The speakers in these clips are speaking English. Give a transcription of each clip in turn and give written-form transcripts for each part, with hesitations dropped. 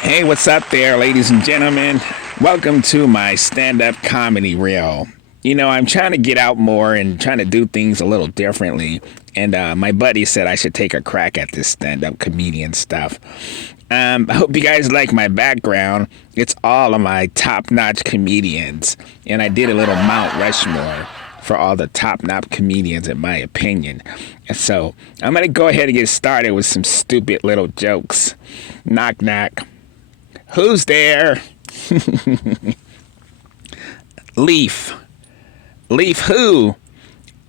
Hey, what's up there, ladies and gentlemen? Welcome to my stand-up comedy reel. I'm trying to get out more and trying to do things a little differently. And my buddy said I should take a crack at this stand-up comedian stuff. I hope you guys like my background. It's all of my top-notch comedians. And I did a little Mount Rushmore for all the top-notch comedians, in my opinion. And so I'm going to go ahead and get started with some stupid little jokes. Knock, knock. Who's there? Leaf. Leaf who?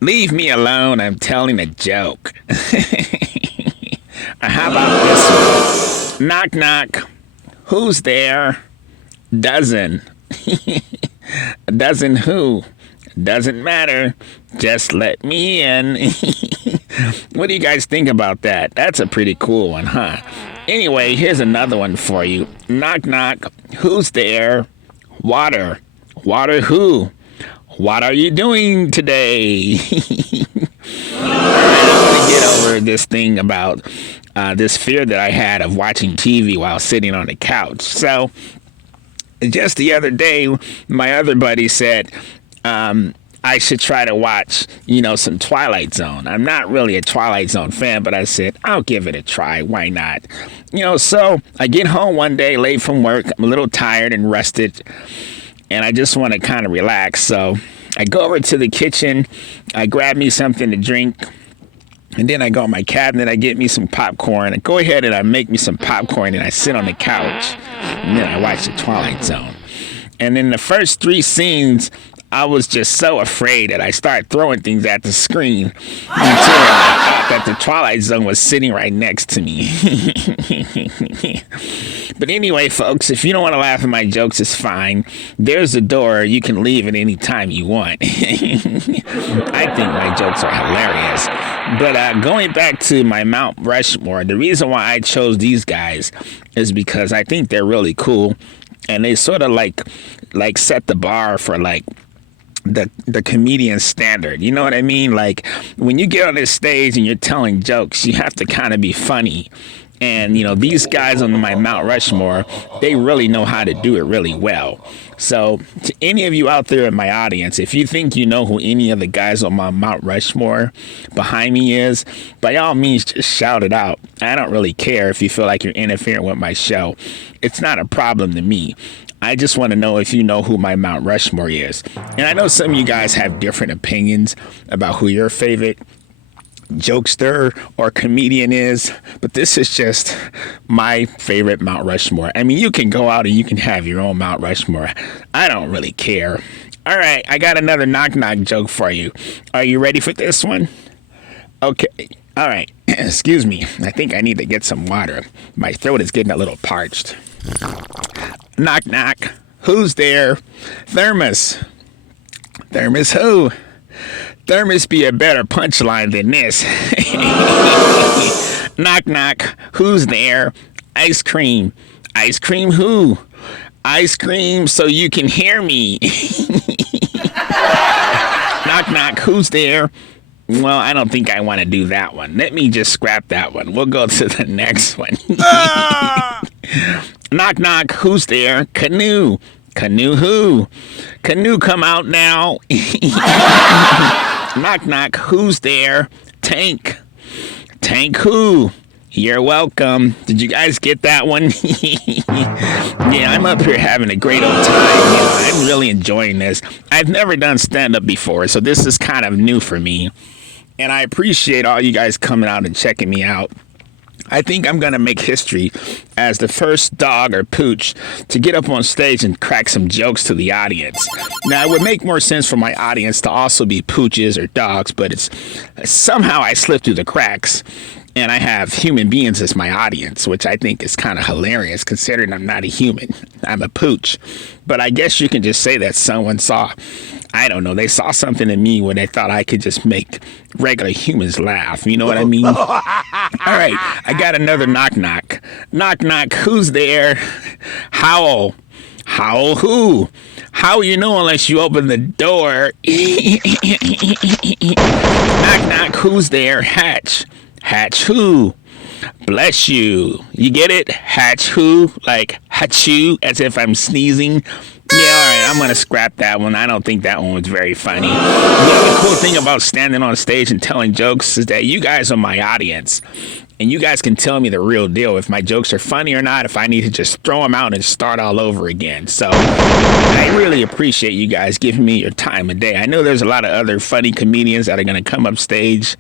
Leave me alone, I'm telling a joke. How about this one? Knock, knock. Who's there? Dozen. Dozen who? Doesn't matter. Just let me in. What do you guys think about that? That's a pretty cool one, huh? Anyway, here's another one for you. Knock, knock. Who's there? Water. Water who? What are you doing today? I want to get over this thing about this fear that I had of watching TV while sitting on the couch. So, just the other day, my other buddy said, I should try to watch, some Twilight Zone. I'm not really a Twilight Zone fan, but I said, I'll give it a try. Why not? So I get home one day late from work. I'm a little tired and rested, and I just want to kind of relax. So I go over to the kitchen. I grab me something to drink, and then I go in my cabinet. I get me some popcorn. I go ahead and I make me some popcorn, and I sit on the couch, and then I watch the Twilight Zone. And in the first 3 scenes, I was just so afraid that I started throwing things at the screen until I thought that the Twilight Zone was sitting right next to me. But anyway, folks, if you don't want to laugh at my jokes, it's fine. There's the door. You can leave at any time you want. I think my jokes are hilarious. But going back to my Mount Rushmore, the reason why I chose these guys is because I think they're really cool. And they sort of like set the bar for the comedian standard. You know what I mean? Like when you get on this stage and you're telling jokes, you have to kind of be funny. And, these guys on my Mount Rushmore, they really know how to do it really well. So to any of you out there in my audience, if you think you know who any of the guys on my Mount Rushmore behind me is, by all means, just shout it out. I don't really care if you feel like you're interfering with my show. It's not a problem to me. I just want to know if you know who my Mount Rushmore is. And I know some of you guys have different opinions about who your favorite jokester or comedian is, but this is just my favorite Mount Rushmore. I mean, you can go out and you can have your own Mount Rushmore. I don't really care. All right, I got another knock-knock joke for you. Are you ready for this one? Okay. All right. Excuse me. I think I need to get some water. My throat is getting a little parched. Knock, knock. Who's there? Thermos. Thermos who? Thermos be a better punchline than this. Knock, knock. Who's there? Ice cream. Ice cream who? Ice cream so you can hear me. Knock, knock. Who's there? Well, I don't think I want to do that one. Let me just scrap that one. We'll go to the next one. Knock, knock. Who's there? Canoe. Canoe who? Canoe come out now. Knock, knock. Who's there? Tank. Tank who? You're welcome. Did you guys get that one? Yeah, I'm up here having a great old time. I'm really enjoying this. I've never done stand-up before, so this is kind of new for me. And I appreciate all you guys coming out and checking me out. I think I'm going to make history as the first dog or pooch to get up on stage and crack some jokes to the audience. Now, it would make more sense for my audience to also be pooches or dogs, but it's somehow I slipped through the cracks. And I have human beings as my audience, which I think is kind of hilarious considering I'm not a human. I'm a pooch. But I guess you can just say that someone saw, I don't know, they saw something in me where they thought I could just make regular humans laugh. You know what I mean? All right, I got another knock knock. Knock knock, who's there? Howl. Howl who? How you know unless you open the door? Knock knock, who's there? Hatch. Hatch who? Bless you. You get it? Hatch who? Like hachu, as if I'm sneezing. Yeah, all right, I'm going to scrap that one. I don't think that one was very funny. The other cool thing about standing on stage and telling jokes is that you guys are my audience. And you guys can tell me the real deal if my jokes are funny or not, if I need to just throw them out and start all over again. So I really appreciate you guys giving me your time of day. I know there's a lot of other funny comedians that are going to come up stage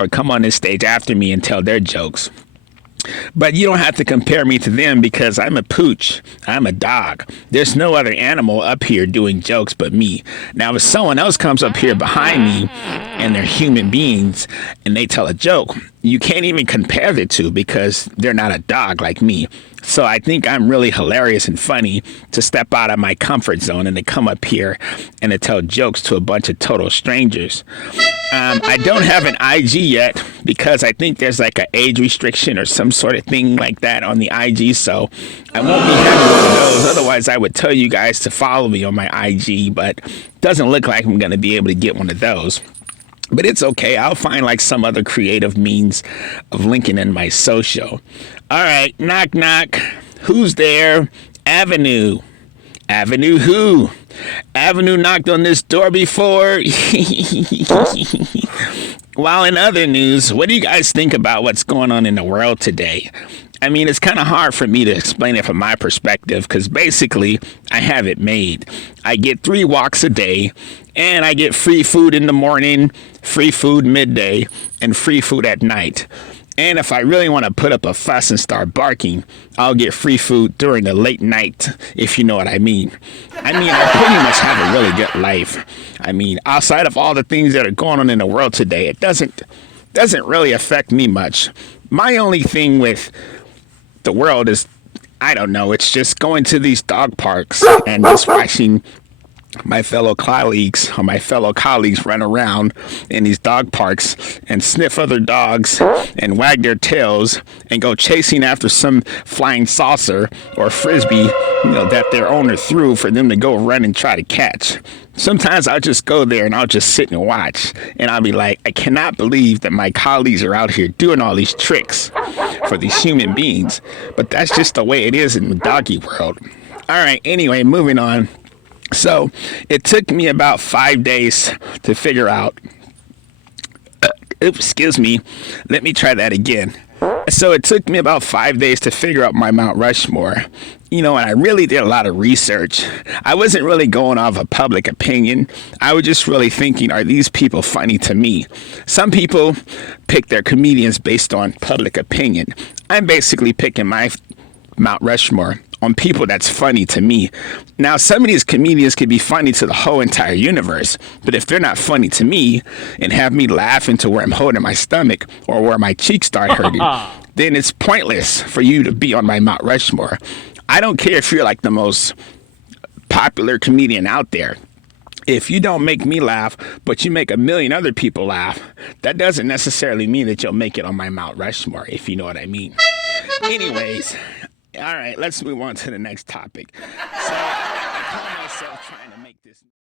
or come on this stage after me and tell their jokes. But you don't have to compare me to them because I'm a pooch. I'm a dog. There's no other animal up here doing jokes but me. Now, if someone else comes up here behind me and they're human beings and they tell a joke, you can't even compare the two because they're not a dog like me. So I think I'm really hilarious and funny to step out of my comfort zone and to come up here and to tell jokes to a bunch of total strangers. I don't have an IG yet because I think there's like an age restriction or some sort of thing like that on the IG. So I won't be having one of those. Otherwise, I would tell you guys to follow me on my IG, but it doesn't look like I'm going to be able to get one of those. But it's okay. I'll find like some other creative means of linking in my social. All right. Knock, knock. Who's there? Avenue. Avenue who? Avenue knocked on this door before. While in other news, what do you guys think about what's going on in the world today? I mean, it's kind of hard for me to explain it from my perspective because basically I have it made. I get 3 walks a day and I get free food in the morning, free food midday, and free food at night. And if I really want to put up a fuss and start barking, I'll get free food during the late night, if you know what I mean. I pretty much have a really good life. I mean, outside of all the things that are going on in the world today, it doesn't really affect me much. My only thing with the world is, I don't know, it's just going to these dog parks and just watching my fellow colleagues run around in these dog parks and sniff other dogs and wag their tails and go chasing after some flying saucer or frisbee, that their owner threw for them to go run and try to catch. Sometimes I'll just go there and I'll just sit and watch and I'll be like, I cannot believe that my colleagues are out here doing all these tricks for these human beings. But that's just the way it is in the doggy world. All right, anyway, moving on. So it took me about 5 days to figure out. Excuse me. Let me try that again. So it took me about 5 days to figure out my Mount Rushmore. And I really did a lot of research. I wasn't really going off of public opinion. I was just really thinking, are these people funny to me? Some people pick their comedians based on public opinion. I'm basically picking my Mount Rushmore on people that's funny to me. Now, some of these comedians could be funny to the whole entire universe, but if they're not funny to me and have me laughing to where I'm holding my stomach or where my cheeks start hurting, then it's pointless for you to be on my Mount Rushmore. I don't care if you're like the most popular comedian out there. If you don't make me laugh, but you make a million other people laugh, that doesn't necessarily mean that you'll make it on my Mount Rushmore, if you know what I mean. Anyways, all right, let's move on to the next topic. So I call myself trying to